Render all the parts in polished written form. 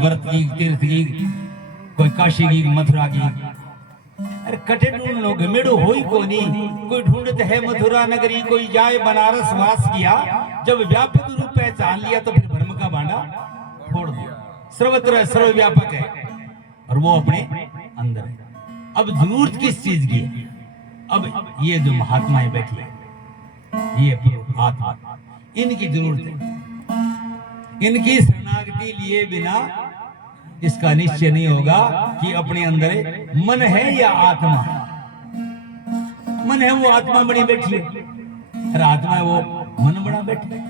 व्रत की, तीर्थ की, कोई काशी की, मथुरा की। अरे कटे ढूंढ लो, गमेड़ो होई को नहीं। कोई ढूंढते है मथुरा नगरी, कोई जाए बनारस वास किया। जब व्यापक रूप पहचान लिया तो फिर भ्रम का भांडा फोड़ दिया। सर्वत्र सर्वव्यापक है और वो अपने अंदर है। अब जरूरत किस चीज की है? अब ये जो महात्माएं बैठी है, ये आत्मा, इनकी जरूरत है। इनकी शरणागति लिए बिना इसका निश्चय नहीं होगा कि अपने अंदर मन है या आत्मा है। मन है वो आत्मा बड़ी बैठी है, और आत्मा है वो मन बड़ा बैठा है।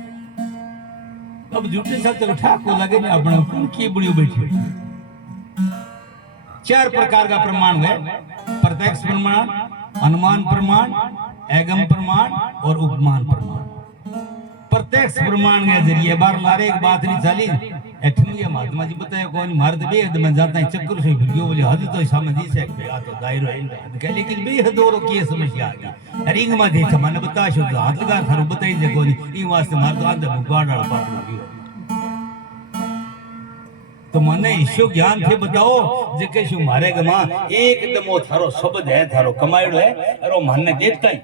अब झूठे शब्द उठा को लगे ना अपने की बड़ी बैठी है। चार प्रकार का प्रमाण है: प्रत्यक्ष प्रमाण, अनुमान प्रमाण, एगम प्रमाण और उपमान प्रमाण। प्रत्यक्ष प्रमाण के जरिए बार लारे एक बात नहीं चली। एठनिया महात्मा जी बताया कौन मारद बेहद में जाता है चक्कर से फिर बोले हद तो समझ से आ तो दायरो है कह, लेकिन बेहद और की समस्या आ गई। रिंग में देखा मैंने बता शो हाथ लगा थारो बताई दे कोनी ई वास्ते मार तो आंधे गाड़ा पाट हो गयो। तो मने ईशो ज्ञान थे बताओ जे के शु मारे गमा एकदम वो थारो शब्द है, थारो कमायड़ो है और वो मानने देता ही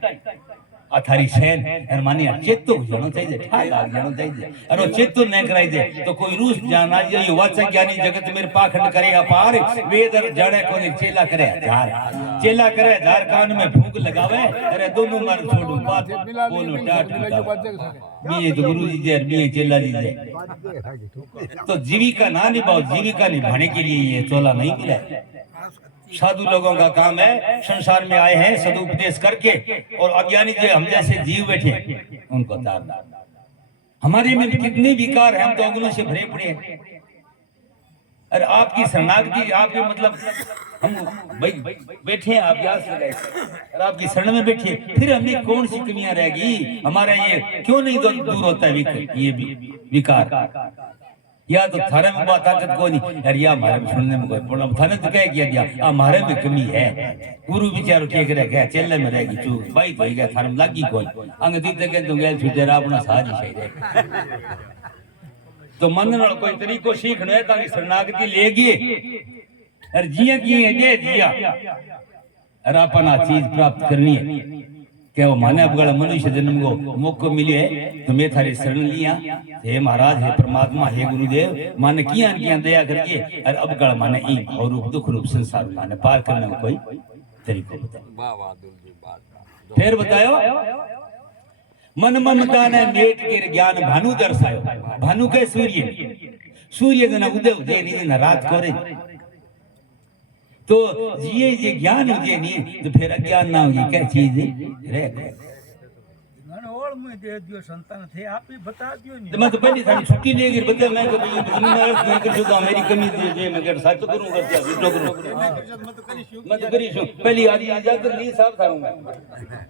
आ थारी सेन और माने चेतो जणो चाहिए, ठा लाग जणो चाहिए और वो चेतो न कराई दे तो कोई रूस जाना ये वाचा ज्ञानी जगत मेरे पाखंड करे अपार वेद जाने कोनी चेला करे हजार, चेला करे हजार कान में फूंक लगावे अरे दोनों मार छोड़ू बात बोलो टाट बीए तो गुरु जी जे बीए चेला जी जे। तो जीविका ना निभाओ, जीविका निभाने के लिए ये चोला नहीं मिला। साधु लोगों का काम है, संसार में आए हैं सदुपदेश करके और अज्ञानी जो हम जैसे जीव बैठे उनको तारना। हमारे में कितने विकार हैं, हम तो अवगुणों से भरे पड़े हैं। अरे आपकी शरणागति, आपके मतलब हम बैठे हैं आपके आश्रय और आपकी शरण में बैठे, फिर हमें कौन सी कमियां रहेगी? हमारा ये क्यों नहीं दूर होता है ये विकार? या तो थारे में बात ताकत को नहीं यार, या हमारे में सुनने में कोई प्रॉब्लम थाने तो कह किया दिया हमारे में कमी है। गुरु विचारो के रह गया चेले में रहेगी चूक भाई तो गया थारे में लगी कोई अंग दीते के तो गैल फिर अपना साज ही सही तो मन नाल कोई तरीको सीखना है ताकि शरणागति लेगी और जिया की है जे जिया और अपना चीज प्राप्त करनी है। क्या वो माने अपगढ़ मनुष्य जन्म को मौको मिले तो मैं थारी शरण लिया, हे महाराज, हे परमात्मा, हे गुरुदेव, माने किया दया करके और अपगढ़ माने ई भाव रूप दुख रूप संसार माने पार करने में कोई तरीको बताओ। फिर बतायो मन ममता ने मेट के ज्ञान भानु दर्शायो। भानु के सूर्य जना उदय उदय नहीं रात करे तो ये ज्ञान हो जे नहीं तो फिर अज्ञान ना होगी क्या चीज रह और मुझे दे दियो संतान थे आप ही बता दियो नहीं। तो मैं तो पहले थारी छुट्टी नहीं गिर बता मैं को भूमि में अर्थ नहीं कर सकता मेरी कमी दे मैं कर सच करूंगा क्या विष्णु करूं मैं तो करी पहली आदि इजाजत नहीं साहब थारूंगा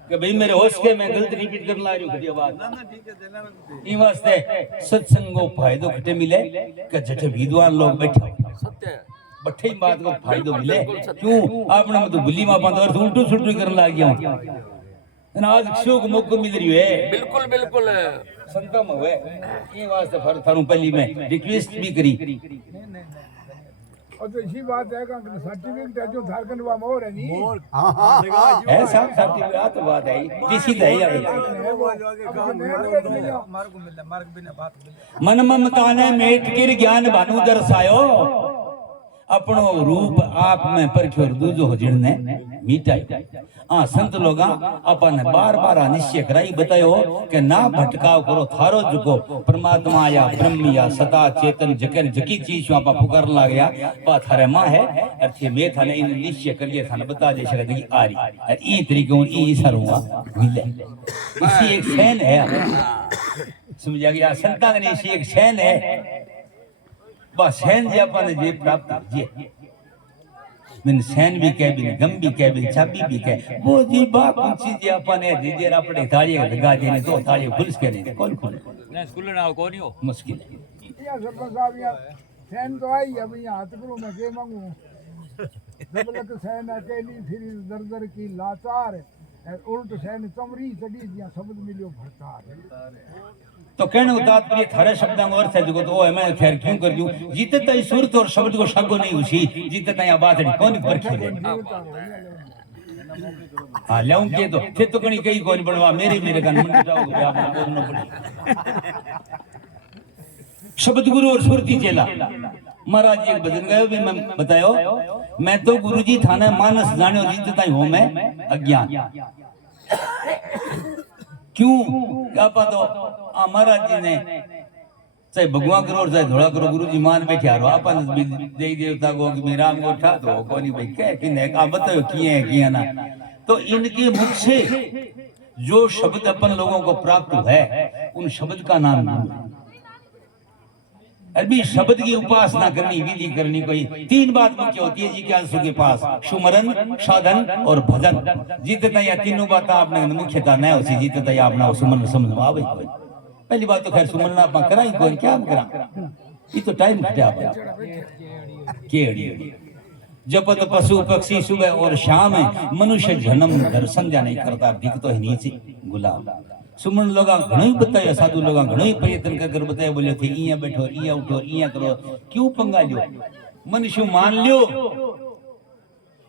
कि भाई मेरे होश के मैं गलत रिपीट करना आ रही हूं बात ना ना ठीक है देना ई वास्ते सत्संगो फायदो घटे मिले कि जठे विद्वान लोग बैठा सत्य बठे बात को फायदो मिले क्यों आपने तो बुली मां बंद और उल्टू सुल्टू करने लग गया ना आज शोक मौको मिल रही है। बिल्कुल बिल्कुल संतम हुए ये वास्ते फर थारू पहली में रिक्वेस्ट भी करी और तो इसी बात है का सर्टिफिकेट है जो झारखंड वा मोर है नहीं है सब सर्टिफिकेट तो बात है किसी दे या मार्ग मिलता मार्ग बिना बात मन ममता ने मेट के ज्ञान भानु दर्शायो अपनो रूप आप में परख्योर दूजो जिणने मिटाई। संत लोग अपन बार बार निश्चय कराई बतायो कि ना भटकाव करो थारो जुको परमात्मा या ब्रह्म या सदा चेतन जकर जकी चीज आपा पुकार ला गया बा थारे मां है अर्थी में थाने इन निश्चय कर लिए थाने बता दे सकते कि आ रही और ई तरीके ई सरूंगा मिले इसी एक सैन है समझ आ गया संता ने इसी एक सैन है बस सैन जे अपन जे प्राप्त जे बिन सैन भी कह बिन गम भी कह बिन छाबी भी कह वो जी बा कौन चीज अपन है दीदी अपने ताली लगा देने दो ताली खुल्स के नहीं कौन खोले ना स्कूल ना कौन हो मुश्किल है या सरपंच साहब या सैन तो आई अब यहाँ हाथ करो मैं के मांगू जब लग सैन अकेली फिर दर दर की लाचार उल्ट सैन कमरी चढ़ी दिया शब्द मिलियो भरतार तो कहने को तात्पर्य थारे शब्दां को अर्थ है जो तो मैं खैर क्यों कर दूं जीते ताई सुरत और शब्द को शगो नहीं उसी जीते ताई बात है कौन पर खेले हां लाऊं के तो फिर तो कहीं कहीं कौन बनवा मेरे कान मन जाओगे आप बोलना पड़े शब्द गुरु और सुरती चेला महाराज जी एक भजन गायो भी मैं बतायो मैं तो गुरुजी थाने मानस जाने और जीते ताई हूं मैं अज्ञान क्यों क्या पता महाराज जी ने चाहे भगवान करो और चाहे धोड़ा करो गुरु जी मान बैठे आ अपन देवी देवता को कि मैं राम को उठा दो कोनी भाई क्या कि आप बताओ किए हैं किया ना तो इनके मुख से जो शब्द अपन लोगों को प्राप्त है उन शब्द का नाम गुरु है। अभी शब्द की उपासना करनी विधि करनी कोई तीन बात मुख्य होती है जी के आंसू के पास सुमरन साधन और भजन जीतता या तीनों बात आपने मुख्यता नहीं होती जीतता या अपना सुमरन समझ आवे कोई पहली बात तो खैर सुमरन आप करा ही कोई क्या करा ये तो टाइम खटे आप केड़ी जपत पशु पक्षी सुबह और शाम मनुष्य जन्म दर्शन जा नहीं करता दिखतो ही नीचे गुलाम सुमन लोग घणो बताया साधु लोग घणो प्रयत्न कर बताया बोले थे इया बैठो इया उठो इया करो क्यों पंगा लियो मनुष्य मान लियो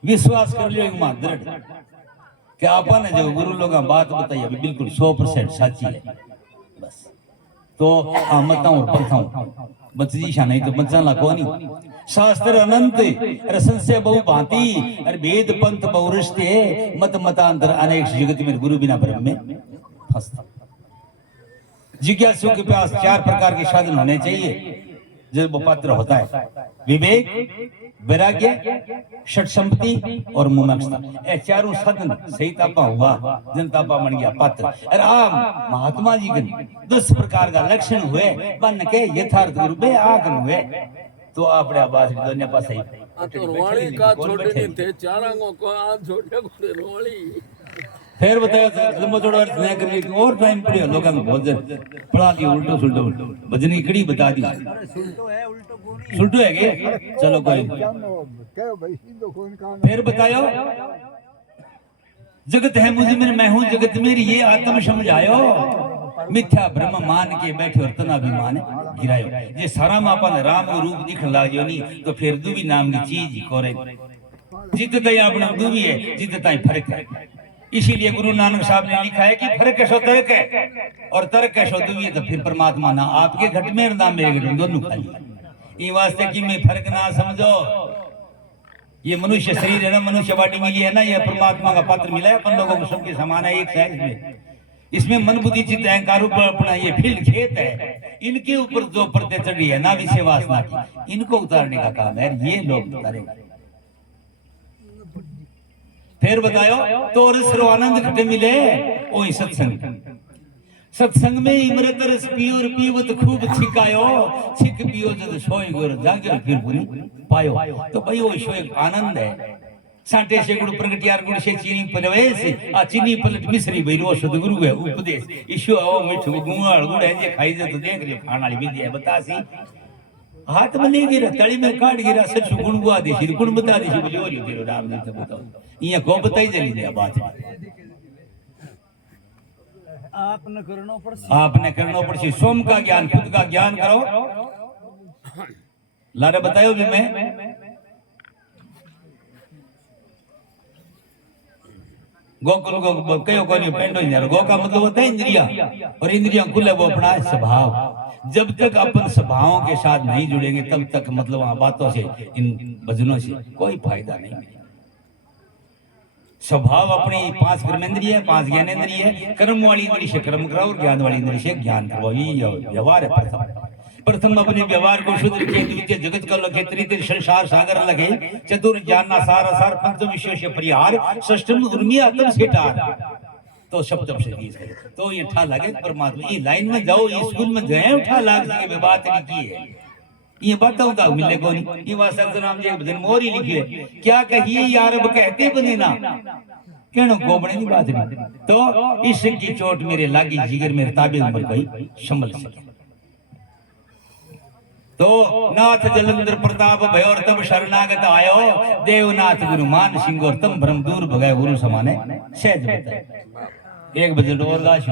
विश्वास कर लियो एक मां दृढ़ कि आपा ने जो गुरु लोग बात बताई अभी बिल्कुल 100% सच्ची है बस तो मताऊं और पंथाऊं बचजी शा नहीं तो बचना कोनी शास्त्र अनंत रसन से बहु भांति अरे वेद पंथ बहुरिष्ट मत मतांतर अनेक जगत में गुरु बिना ब्रह्म में जिज्ञासु के पास 4 प्रकार के साधन होने चाहिए जब वो पात्र होता है विवेक वैराग्य षट संपत्ति और मुमुक्षुता ये चारों साधन सही तापा हुआ जनतापा बन गया पात्र अरे आप महात्मा जी के 10 प्रकार का लक्षण हुए बन के यथार्थ गुरु बे आगन हुए तो आपने आवाज दोनों पास ही तो रोवाली का छोटे नहीं थे चारांगों को आज छोटे को रोवाली फिर बताया लंबा चौड़ा अर्थ नहीं करने की और टाइम पड़े लोगों को बहुत पढ़ा दिया उल्टो सुल्टो भजनी कड़ी बता दी सुल्टो है क्या चलो कोई फिर बतायो जगत है मुझ में मैं हूं जगत मेरी ये आत्म समझायो मिथ्या ब्रह्म मान के बैठे और तनाभिमान गिरायो ये सारा मापा ने राम को रूप दिखने लागियो नहीं तो फिर दूवी नाम की चीज ही कोरे जितता ही अपना दूवी है जितता ही फर्क है इसीलिए गुरु नानक साहब ने लिखा है कि फर्क है सो तर्क है और तर्क है सो दूवी है तो फिर परमात्मा ना आपके घट में ना मेरे घट में दोनों खाली ये वास्ते कि मैं फर्क ना समझो ये मनुष्य शरीर है ना मनुष्य बॉडी मिली है ना ये परमात्मा का पात्र मिला है अपन लोगों को सबके समान है एक साइज में इसमें मन बुद्धि चित्त अहंकार ऊपर अपना ये फील्ड खेत है इनके ऊपर जो पर्दे चढ़ी है ना विषय वासना की इनको उतारने का काम है ये लोग उतारेंगे फिर बतायो तो रस आनंद घटे मिले वही सत्संग सत्संग में इमरत रस पियो पीवत खूब छिकायो छिक पियो जद सोई गोर जागे फिर बुरी पायो तो भाई वो शो एक आनंद है सांटे से गुरु प्रगटियार गुरु से चीनी पलवेस आ चीनी पलट मिश्री भैरो सदगुरु है उपदेश ईशो आओ मिठो गुंगाल गुड़ है जे खाई जे तो देख ले खाना वाली विधि है बतासी हाथ में ले गिरा तड़ी में काट गिरा सच गुण गुआ देसी गुण बता देसी बोले ओली तेरो राम ने तो बताओ ये को बताई जली दे बात आपने करनो पड़सी सोम का ज्ञान खुद का ज्ञान करो लारे बतायो भी मैं गोकुल को कयो कोनी पेंडो यार गो का मतलब होता है इंद्रिया और इंद्रियां खुले वो अपना स्वभाव जब तक अपन स्वभावों के साथ नहीं जुड़ेंगे तब तक मतलब वहां बातों से इन भजनों से कोई फायदा नहीं मिलेगा स्वभाव अपनी 5 कर्मेंद्रिय 5 ज्ञानेंद्रिय कर्म वाली इंद्रिय से कर्म कराओ और ज्ञान वाली इंद्रिय से ज्ञान कराओ ये व्यवहार है प्रथम अपने व्यवहार को शुद्ध किए द्वितीय जगत का लगे तृतीय संसार सागर लगे चतुर्थ जानना सार सार पंचम विश्व से परिहार षष्ठम उर्मी आत्म से टार तो सप्तम से 20 है तो ये ठा लगे परमात्मा ये लाइन में जाओ ये स्कूल में गए उठा लाग के बात नहीं की है ये बताओ था मिलने को नहीं ये वास्तव राम जी भजन मोरी लिखी है क्या कहिए यार अब कहते बने ना कहनो गोबड़े की बात नहीं तो इस की चोट मेरे लागी जिगर मेरे ताबे उम्र कोई संभल सके तो नाथ जलंधर प्रताप भयोर तब शरणागत आयो देवनाथ गुरु मान सिंह और तम भ्रम दूर भगाए गुरु समाने सहज बताए एक बजे और गाश